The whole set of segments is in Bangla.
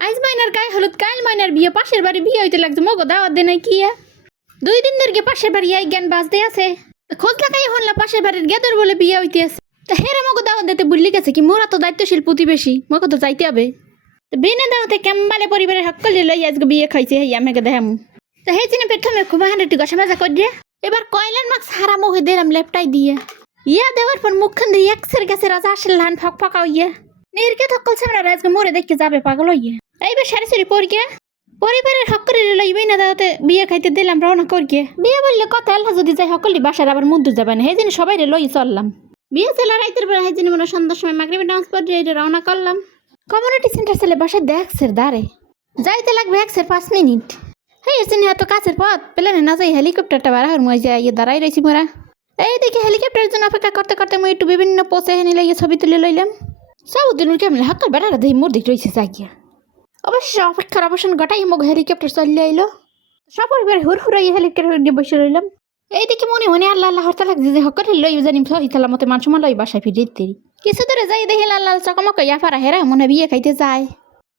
আজ মাইনার গায়ে হলুদ, কাল মাইনার বিয়ে, পাশের বাড়ি বিয়ে হইতে লাগছে, মগো দাওয়াত দে নাই কি 2 দিন ধরে পাশের বাড়ি এই জ্ঞান বাজতে আছে। খোঁজ লাগাই হনলা পাশের বাড়ির গেদর বলে বিয়ে হইতে আছে। তা হেরে মগো দাওয়াত দিতে ভুললি গেছে কি, মোরা তো দায়িত্বশীল প্রতিবেশী, মগো তো যাইতে হবে। তো বিনা দাওয়াতে কেম্বালে পরিবারের সকলে লই আজকে বিয়ে খাইছে, হেই আমাকে দেখাম। তো হেই চিনে প্রথমে খুব হান্ডি গসা মাজা কর দিয়ে এবার কয়লার মাছ হারা মুখে দিলাম লেপটাই দিয়ে দেওয়ার পর মুখখান দিয়ে একসের গেছে রাজা আসল লান ফক ফকা হইয়া নির্কে থকল সামনে আজকে মরে দেখে যাবে পাগল হইয়া। এইবার সারি সারি পর গিয়া পরিবারের সকলে লইবেই না দাওয়াতে বিয়ে খাইতে দিলাম রওনা কর গিয়ে। বিয়ে বললে কথা আল্লাহ যদি যাই সকলে বাসার আবার মধ্যে যাবে না, সেই জন্য সবাই লই চললাম। বিয়ে ছেলে রাইতের বেলা সেই জন্য মনে সন্ধ্যার সময় মাগরিবের নামাজ পড়ে রওনা করলাম। কমিউনিটি সেন্টার ছেলে বাসায় দেখছের দাঁড়ে যাইতে লাগবে 1-5 মিনিট। হেই এসে এত কাছের পথ প্লেনে না যাই হেলিকপ্টারটা বাড়া হর মই যাই দাঁড়াই রয়েছি মোরা। এই দেখে হেলিকপ্টারের জন্য অপেক্ষা করতে করতে মই একটু বিভিন্ন পোষে হেনে লাগিয়ে ছবি তুলে লইলাম। সব দিন কেমন হাক্কার বেড়ারা দেখি মোর দিক রয়েছে যাইয়া। অবশ্য অপেক্ষার অবসান ঘটাই মোক হেলিকপ্টার চলে আইলো। সব পরিবারে হুড়হুড়াই হেলিকপ্টার দিয়ে বসে রইলাম। এই দেখে মনে মনে আল্লাহ আল্লাহ হরতে লাগছে যে হকারে লই জানি সহিতালা মতে মানুষ লই বাসায় ফিরে দেরি কিছু দূরে যাই দেখি লাল লাল চকমক ইয়াফারা হেরা মনে বিয়ে খাইতে যায়।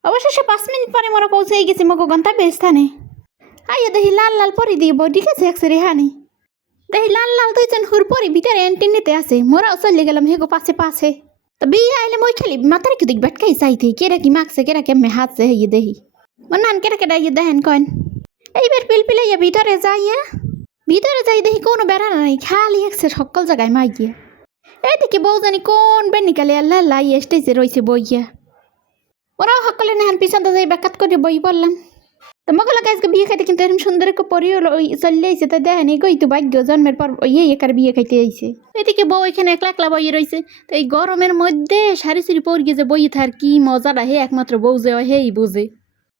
অবশেষে 5 মিনিট পরে মোরা পৌঁছে গেছি মগো গন্তব্যের স্থানে। আইয়া দেখি লাল লাল পরি দিয়ে বডি গেছে একসের হানি দেখি লাল লাল 2জন হুর পরি ভিতরে এন্টি নিতে আসে। মোরাও চলে গেলাম হেগো পাশে পাশে। তো বিয়ে আইলে মই খালি মাথার কি দিক বাটকাই চাইতে কেরা কি মাগছে কেরা কেমনে হাতছে হেয়ে দেখি নান কেরা কেডা ইয়ে দেখেন কয়েন। এইবার পিলপিলাইয়া ভিতরে যাই দেখি কোনো বেড়া নাই, খালি একসের সকল জায়গায় মাইয়া। এই দেখি বউ জানি কোন বেনিকালে আল্লাহ লাই স্টেজে রয়েছে বইয়া। ওরাও সকলে নেহান পিছন যাই ব্যাকাত করে বই পড়লাম। তো মগলা আজকে বিয়ে খাইতে কিন্তু এরকম সুন্দর একটা পরিও চলে আইছে, তাই দেখেন এই তো ভাগ্য জন্মের পর একার বিয়ে খাইতে আইছে। এদিকে বউ এখানে একলা একলা বইয়ে রয়েছে। তো এই গরমের মধ্যে সারি সারি পর গিয়ে যে বইয়ে থার কি মজাটা হে একমাত্র বউ যে হেই বুঝে।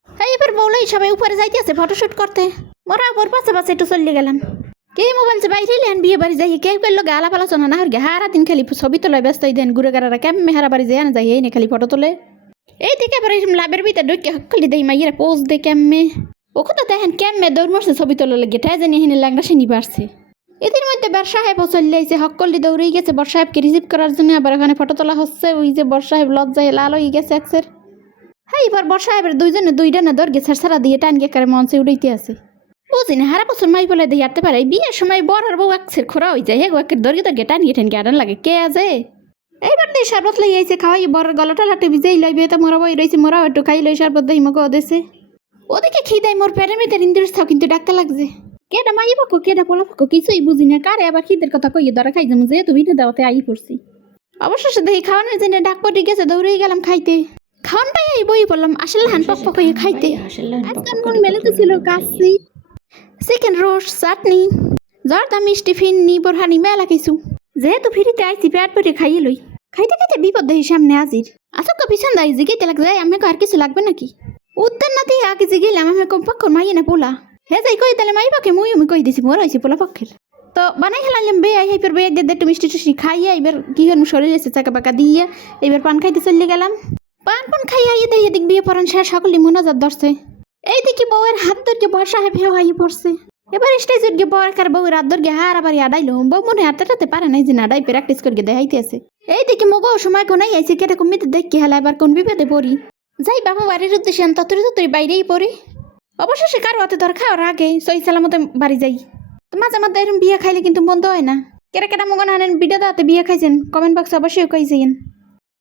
হ্যাঁ এবার বউলাই সবাই উপরে যাইতে আছে ফটোশুট করতে। মোরা ওর পাশে পাশে একটু চলে গেলাম। কে মোবাইল যে বাইরে লেন বিয়ে বাড়ি যাই কেউ করলো গালা পালাচনা না হরগে হারা দিন খালি ছবি তোলায় ব্যস্ত দেন ঘুরে গাড়ারা কেমন হারা বাড়ি যায় না যাই এই না খালি ফটো তোলে। এই দিকে এবার লাভের ভিতরে ঢুকে হকলি দেই মাইয়েরা পোজ দে কেমনে ওকে তো দেখেন কেমনে দৌড় মারছে ছবি তোলা লাগে ঠাই জানি এখানে লাগনা সে নিবারছে। এদের মধ্যে বর সাহেব চলে আইছে হকলি দৌড়েই গেছে বর সাহেবকে রিসিভ করার জন্য। আবার ওখানে ফটো তোলা হচ্ছে। ওই যে বর সাহেব লজ্জায় লাল হয়ে গেছে একসের। হ্যাঁ এবার বর সাহেবের 2জনে 2 ডানা দৌড় গেছে ছাড়া দিয়ে টান গিয়ে কারে মঞ্চে উড়াইতে আছে। বুঝি না হারা বছর মাই বলে দিয়ে হাঁটতে পারে বিয়ের সময় বর আর বউ একসের খোরা হয়ে যায় হেগো একের দরগে দরগে টানিয়ে টেনকে আটান লাগে কে আছে। এইবার দিয়ে শরবত লই আইছে খাওয়াই বরের গলাটা লাটে ভিজাই লইবে তো মোরা বই রয়েছে মোরাও একটু খাই লই শরবত দই মগো ওদেছে। ওদিকে খিদাই মোর পেটের ভিতরে ইন্দ্রিস থাও কিন্তু ডাক্তার লাগছে। কেডা মাই পাকো কেডা পোলা পাকো কিছুই বুঝি না কারে আবার খিদের কথা কইয়ে ধরা খাই যাবো যেহেতু বিনা দাওয়াতে আই পড়ছি। অবশেষে দেখি খাওয়ানোর জন্য ডাক পড়ে গেছে দৌড়েই গেলাম খাইতে। খাওয়ান পাই এই বই পড়লাম আসলে হান পক পক হয়ে খাইতে। আজকাল কোন মেলাতে ছিল কাশি চিকেন রোস্ট চাটনি জর্দা মিষ্টি ফিন্নি বোরহানি মেলা কিছু। যেহেতু ফিরিতে আইছি পেট পেটে খাইয়ে লই। খাইতে খাইতে বিপদ দেখি সামনে আজির আসুক পিছন দাঁড়িয়ে জিগেতে লাগছে আমাকে আর কিছু লাগবে নাকি। উত্তর না দিয়ে আগে জিগেলাম আমি কম পক্ষর মাইয়ে না পোলা হে যাই কই তাহলে মাই পাকে মুই আমি কই দিছি মোর হয়েছে পোলা পক্ষের। তো বানাই হেলাম বে আই হাইপের বে একটু মিষ্টি টুষ্টি খাইয়ে এবার কি হল শরীর এসে চাকা বাকা দিয়ে এবার পান খাইতে চলে গেলাম। পান খাইয়া ইয়ে দেখি এদিক বিয়ে পড়ান শেষ সকলে মোনাজাত ধরছে। এই দেখি বউয়ের হাত ধরে বর সাহেব হেও হাইয়ে পড়ছে। এবার স্টেজের গিয়ে বর কার বউয়ের হাত ধরে হার আবার আডাইলো বউ মনে হাতে পারে নাই যে নাডাই প্র্যাকটিস করে দেখাইতে আছে। এই দেখি মো বউ সময় কোনাই আইছে কেটে কমিতে দেখি হেলা এবার কোন বিপদে পড়ি যাই বাবা বাড়ির উদ্দেশ্যে ততরি বাইরেই পড়ি। অবশেষে কারো হাতে ধর খাওয়ার আগে সই সালামতে বাড়ি যাই। তো মাঝে মাঝে এরকম বিয়ে খাইলে কিন্তু বন্ধ হয় না। কেরা কেরা মগন আনেন ভিডিও দাওয়াতে বিয়ে খাইছেন কমেন্ট বক্সে অবশ্যই কইছেন।